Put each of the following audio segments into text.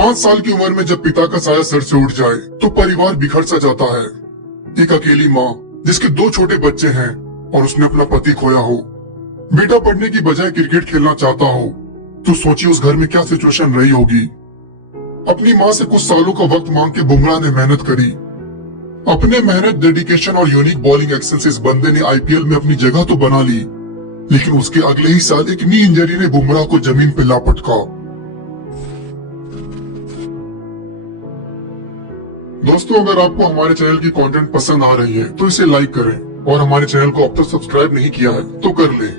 5 साल की उम्र में जब पिता का साया सर से उठ जाए तो परिवार बिखर सा जाता है। एक अकेली माँ जिसके 2 छोटे बच्चे हैं और उसने अपना पति खोया हो, बेटा पढ़ने की बजाय क्रिकेट खेलना चाहता हो, तो सोचिए उस घर में क्या सिचुएशन रही होगी। अपनी माँ से कुछ सालों का वक्त मांग के बुमराह ने मेहनत करी। अपने मेहनत, डेडिकेशन और यूनिक बॉलिंग एक्शन से इस बंदे ने आईपीएल में अपनी जगह तो बना ली, लेकिन उसके अगले ही साल एक नी इंजरी ने बुमराह को जमीन पे लापटका। दोस्तों, अगर आपको हमारे चैनल की कंटेंट पसंद आ रही है तो इसे लाइक करें और हमारे चैनल को अब तक सब्सक्राइब नहीं किया है तो कर लें।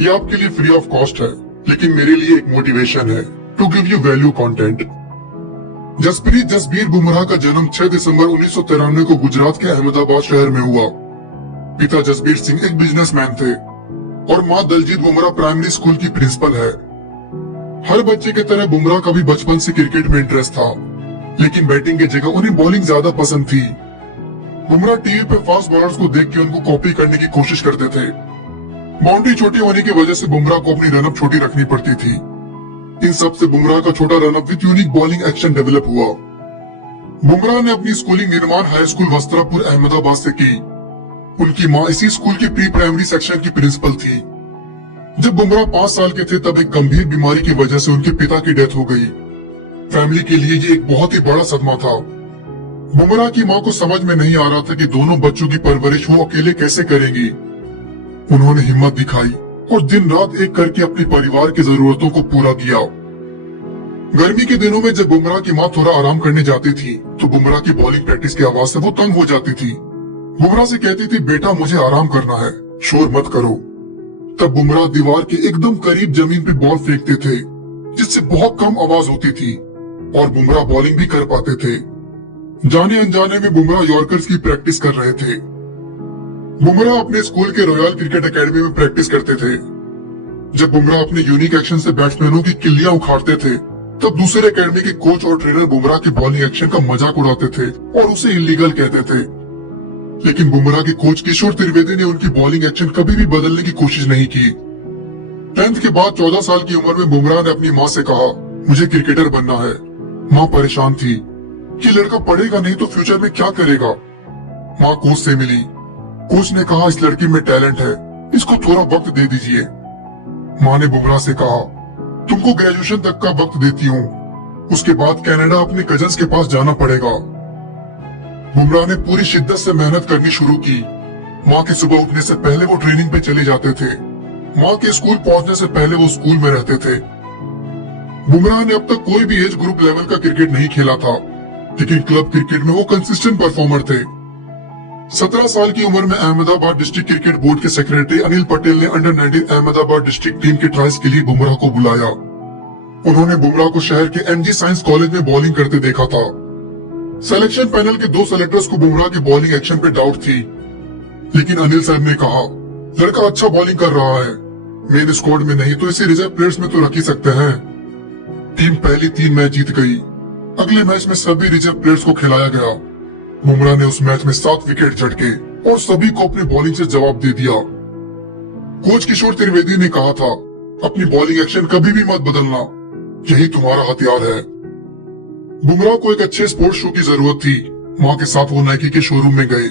ये आपके लिए फ्री ऑफ कॉस्ट है, लेकिन मेरे लिए एक मोटिवेशन है to give you value content. Jasprit Jasbir Bumrah का जन्म 6 दिसंबर 1993 को गुजरात के अहमदाबाद शहर में हुआ। पिता जसबीर सिंह एक बिजनेसमैन थे और माँ दलजीत बुमराह प्राइमरी स्कूल की प्रिंसिपल है। हर बच्चे की तरह बुमराह का भी बचपन से क्रिकेट में इंटरेस्ट था, लेकिन बैटिंग की जगह उन्हें बॉलिंग ज्यादा पसंद थी। बुमराह टीवी पे फास्ट बॉलर्स को देख के उनको कॉपी करने की कोशिश करते थे। बाउंड्री छोटी होने की वजह से बुमराह को अपनी रनअप छोटी रखनी पड़ती थी। इन सब से बुमराह का छोटा run up with unique bowling action develop हुआ। बुमराह ने अपनी स्कूलिंग निर्माण हाई स्कूल वस्त्रापुर अहमदाबाद से की। उनकी माँ इसी स्कूल की प्री प्राइमरी सेक्शन की प्रिंसिपल थी। जब बुमराह 5 साल के थे तब एक गंभीर बीमारी की वजह से उनके पिता की डेथ हो गई। फैमिली के लिए ये एक बहुत ही बड़ा सदमा था। बुमराह की माँ को समझ में नहीं आ रहा था कि दोनों बच्चों की परवरिश वो अकेले कैसे करेंगी। उन्होंने हिम्मत दिखाई और दिन रात एक करके अपने परिवार की जरूरतों को पूरा किया। गर्मी के दिनों में जब बुमराह की माँ थोड़ा आराम करने जाती थी तो बुमराह की बॉलिंग प्रैक्टिस की आवाज से वो तंग हो जाती थी। बुमराह से कहती थी, बेटा मुझे आराम करना है, शोर मत करो। तब बुमराह दीवार के एकदम करीब जमीन पे बॉल फेंकते थे, जिससे बहुत कम आवाज होती थी और बुमराह बॉलिंग भी कर पाते थे। जाने अनजाने में बुमराह यॉर्कर्स की प्रैक्टिस कर रहे थे। बुमराह अपने स्कूल के रॉयल क्रिकेट एकेडमी में प्रैक्टिस करते थे। जब बुमराह अपने यूनिक एक्शन से बैट्समैनों की किल्लियां उखाड़ते थे, तब दूसरे एकेडमी के कोच और ट्रेनर बुमराह के बॉलिंग एक्शन का मजाक उड़ाते थे और उसे इलीगल कहते थे। लेकिन बुमराह के कोच किशोर त्रिवेदी ने उनकी बॉलिंग एक्शन कभी भी बदलने की कोशिश नहीं की। 10th के बाद 14 साल की उम्र में बुमराह ने अपनी माँ से कहा, मुझे क्रिकेटर बनना है। माँ परेशान थी कि लड़का पढ़ेगा नहीं तो फ्यूचर में क्या करेगा। माँ कोच से मिली। कोच ने कहा, इस लड़की में टैलेंट है, इसको थोड़ा वक्त दे दीजिए। माँ ने बुमराह से कहा, तुमको ग्रेजुएशन तक का वक्त देती हूँ, उसके बाद कनाडा अपने कजन्स के पास जाना पड़ेगा। बुमराह ने पूरी शिद्दत से मेहनत करनी शुरू की। माँ के सुबह उठने से पहले वो ट्रेनिंग पे चले जाते थे। माँ के स्कूल पहुँचने से पहले वो स्कूल में रहते थे। बुमराह ने अब तक कोई भी एज ग्रुप लेवल का क्रिकेट नहीं खेला था, लेकिन क्लब क्रिकेट में वो कंसिस्टेंट परफॉर्मर थे। 17 साल की उम्र में अहमदाबाद डिस्ट्रिक्ट क्रिकेट बोर्ड के सेक्रेटरी अनिल पटेल ने अंडर 19 अहमदाबाद डिस्ट्रिक्ट टीम के ट्रायल्स के लिए बुमराह को बुलाया। उन्होंने बुमराह को शहर के एमजी साइंस कॉलेज में बॉलिंग करते देखा था। सिलेक्शन पैनल के 2 सेलेक्टर्स को बुमराह के बॉलिंग एक्शन पे डाउट थी, लेकिन अनिल साहब ने कहा, लड़का अच्छा बॉलिंग कर रहा है, मेन स्क्वाड में नहीं तो इसे रिजर्व प्लेयर्स में तो रख ही सकते हैं। टीम पहली 3 मैच जीत गई। अगले मैच में सभी रिजर्व प्लेयर्स को खिलाया गया। बुमराह ने उस मैच में 7 विकेट झटके और सभी को अपनी बॉलिंग से जवाब दे दिया। कोच किशोर त्रिवेदी ने कहा था, अपनी बॉलिंग एक्शन कभी भी मत बदलना, यही तुम्हारा हथियार है। बुमराह को एक अच्छे स्पोर्ट्स शू की जरूरत थी। माँ के साथ वो नाइकी के शोरूम में गए,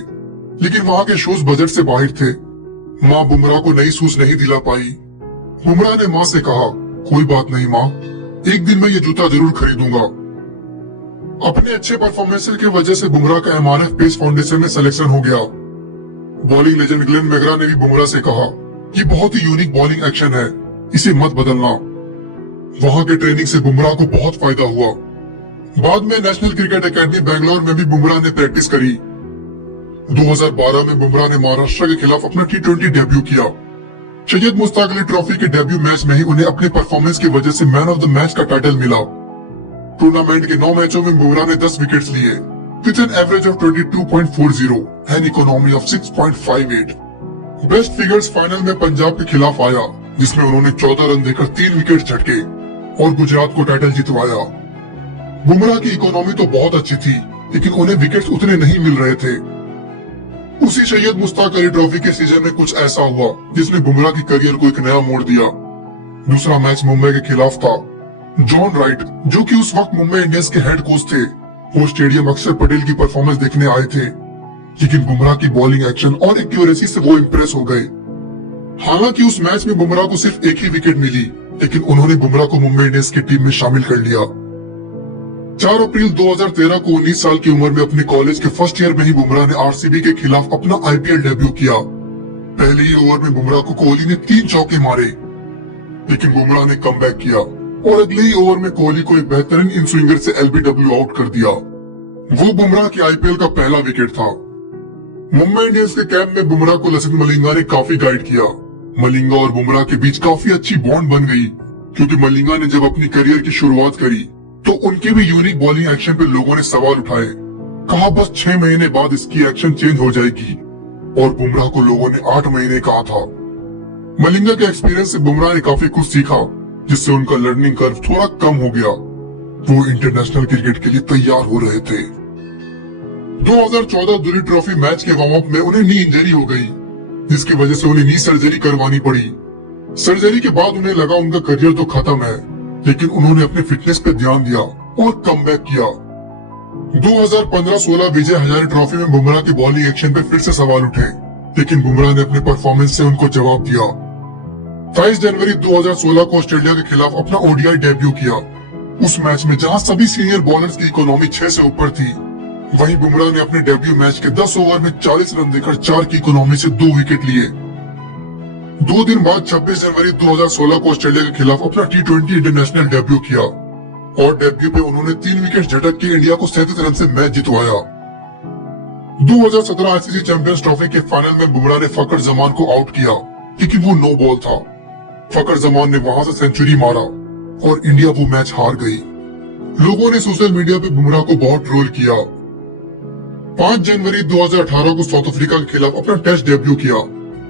लेकिन वहाँ के शूज बजट से बाहर थे। माँ बुमराह को नई शूज नहीं दिला पाई। बुमराह ने माँ से कहा, कोई बात नहीं माँ, एक दिन मैं ये जूता जरूर खरीदूंगा। अपने अच्छे परफॉर्मेंस की वजह से बुमराह का एमआरएफ पेस फाउंडेशन में सिलेक्शन हो गया। बॉलिंग लेजेंड ग्लेन मैकग्रा ने भी बुमराह से कहा, ये बहुत ही यूनिक बॉलिंग एक्शन है, इसे मत बदलना। वहाँ के ट्रेनिंग से बुमराह को बहुत फायदा हुआ। बाद में नेशनल क्रिकेट एकेडमी बैंगलोर में भी बुमराह ने प्रैक्टिस करी। 2012 में बुमराह ने महाराष्ट्र के खिलाफ अपना T20 डेब्यू किया। सैयद मुश्ताक अली ट्रॉफी के डेब्यू मैच में ही उन्हें अपने परफॉर्मेंस की वजह से मैन ऑफ द मैच का टाइटल मिला। टूर्नामेंट के 9 मैचों में बुमराह ने 10 विकेट्स लिए with an average of 22.40 and economy of 6.58। Best figures final में पंजाब के खिलाफ आया, जिसमें उन्होंने 14 रन देकर 3 विकेट झटके और गुजरात को टाइटल जितवाया। बुमराह की इकोनॉमी तो बहुत अच्छी थी, लेकिन उन्हें विकेट्स उतने नहीं मिल रहे थे। उसी सैयद मुश्ताक अली ट्रॉफी के सीजन में कुछ ऐसा हुआ जिसने बुमराह की करियर को एक नया मोड़ दिया। दूसरा मैच मुंबई के खिलाफ था। जॉन राइट, जो कि उस वक्त मुंबई इंडियंस के हेड कोच थे, वो स्टेडियम अक्षर पटेल की परफॉर्मेंस देखने आए थे, लेकिन बुमराह की बॉलिंग एक्शन और एक्यूरेसी से वो इम्प्रेस हो गए। हालांकि उस मैच में बुमराह को सिर्फ एक ही विकेट मिली, लेकिन उन्होंने बुमराह को मुंबई इंडियंस की टीम में शामिल कर लिया। 4 अप्रैल 2013 को 19 साल की उम्र में अपने कॉलेज के फर्स्ट ईयर में ही बुमराह ने आरसीबी के खिलाफ अपना आईपीएल डेब्यू किया। पहले ही ओवर में बुमराह को कोहली ने 3 चौके मारे, लेकिन बुमराह ने कमबैक किया और अगले ही ओवर में कोहली को एक बेहतरीन इन स्विंगर से एलबीडब्ल्यू आउट कर दिया। वो बुमराह के आईपीएल का पहला विकेट था। मुंबई इंडियंस के कैंप में बुमराह को लसित मलिंगा ने काफी गाइड किया। मलिंगा और बुमराह के बीच काफी अच्छी बॉन्ड बन गई, क्योंकि मलिंगा ने जब अपनी करियर की शुरुआत करी तो उनके भी यूनिक बॉलिंग एक्शन पे लोगों ने सवाल उठाए। कहा बस 6 महीने बाद इसकी एक्शन चेंज हो जाएगी, और बुमराह को लोगों ने 8 महीने कहा था। मलिंगा के एक्सपीरियंस से बुमराह ने काफी कुछ सीखा, जिससे उनका लर्निंग कर्व थोड़ा कम हो गया। वो इंटरनेशनल क्रिकेट के लिए तैयार हो रहे थे। 2014 दुलीप ट्रॉफी मैच के वार्म अप में उन्हें नी इंजरी हो गई, जिसकी वजह से उन्हें नी सर्जरी करवानी पड़ी। सर्जरी के बाद उन्हें लगा उनका करियर तो खत्म है, लेकिन उन्होंने अपने फिटनेस पे ध्यान दिया और कमबैक किया। 2015-16 विजय हजारे ट्रॉफी में बुमराह की बॉलिंग एक्शन पे फिर से सवाल उठे, लेकिन बुमराह ने अपने परफॉर्मेंस से उनको जवाब दिया। 22 जनवरी 2016 को ऑस्ट्रेलिया के खिलाफ अपना ओडीआई डेब्यू किया। उस मैच में जहां सभी सीनियर बॉलर्स की इकोनॉमी 6 से ऊपर थी, वहीं बुमराह ने अपने डेब्यू मैच के 10 ओवर में 40 रन देकर 4 की इकोनॉमी से 2 विकेट लिए। 2 दिन बाद 26 जनवरी 2016 को ऑस्ट्रेलिया के खिलाफ अपना T20 इंटरनेशनल डेब्यू किया, और डेब्यू पे उन्होंने 3 विकेट झटक के इंडिया को 37 रन से मैच जितवाया। 2017 आईसीसी चैंपियंस ट्रॉफी के फाइनल में बुमराह ने फकर जमान को आउट किया, लेकिन वो नो बॉल था। फकर जमान ने वहां से सेंचुरी मारा और इंडिया वो मैच हार गई। लोगों ने सोशल मीडिया पे बुमराह को बहुत ट्रोल किया। 5 जनवरी 2018 को साउथ अफ्रीका के खिलाफ अपना टेस्ट डेब्यू किया।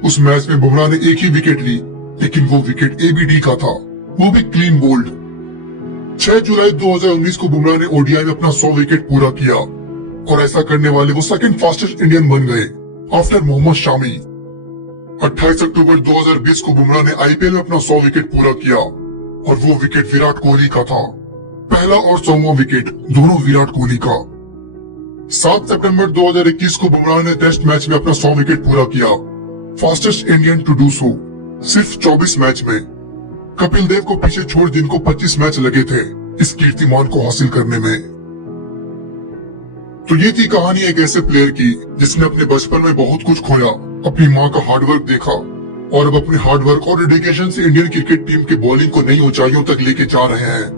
उस मैच में बुमराह ने एक ही विकेट ली, लेकिन वो विकेट एबीडी का था, वो भी क्लीन बोल्ड। 6 जुलाई 2019 को बुमराह ने ओडीआई में अपना 100 विकेट पूरा किया, और ऐसा करने वाले वो सेकंड फास्टेस्ट इंडियन बन गए आफ्टर मोहम्मद शामी। 28 अक्टूबर 2020 को बुमराह ने आईपीएल में अपना 100 विकेट पूरा किया, और वो विकेट विराट कोहली का था। पहला और 100वां विकेट दोनों विराट कोहली का। 7 सितंबर 2021 को बुमराह ने टेस्ट मैच में अपना 100 विकेट पूरा किया, fastest Indian to do so, सिर्फ 24 मैच में। कपिल देव को पीछे छोड़ जिनको 25 मैच लगे थे इस कीर्तिमान को हासिल करने में। तो ये थी कहानी एक ऐसे प्लेयर की जिसने अपने बचपन में बहुत कुछ खोया, अपनी माँ का हार्डवर्क देखा, और अब अपने हार्डवर्क और डेडिकेशन से इंडियन क्रिकेट टीम के बॉलिंग को नई ऊंचाइयों तक लेके जा रहे हैं।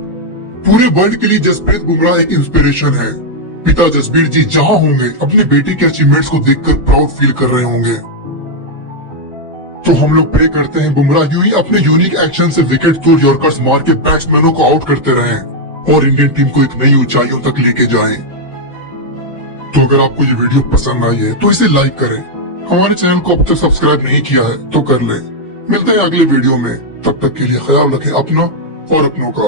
पूरे वर्ल्ड के लिए जसप्रीत बुमराह एक इंस्पिरेशन है। पिता जसबीर जी जहां होंगे अपने बेटे के अचीवमेंट्स को देखकर प्राउड फील कर रहे होंगे। तो हम लोग प्रे करते हैं बुमराह यूं ही अपने यूनिक एक्शन से विकेट तोड़ यॉर्कर्स मार के बैट्समैनों को आउट करते रहें और इंडियन टीम को एक नई ऊंचाइयों तक लेके जाएं। तो अगर आपको ये वीडियो पसंद आई है तो इसे लाइक करें। हमारे चैनल को अब तक सब्सक्राइब नहीं किया है तो कर लें। मिलते हैं अगले वीडियो में, तब तक के लिए ख्याल रखें अपना और अपनों का।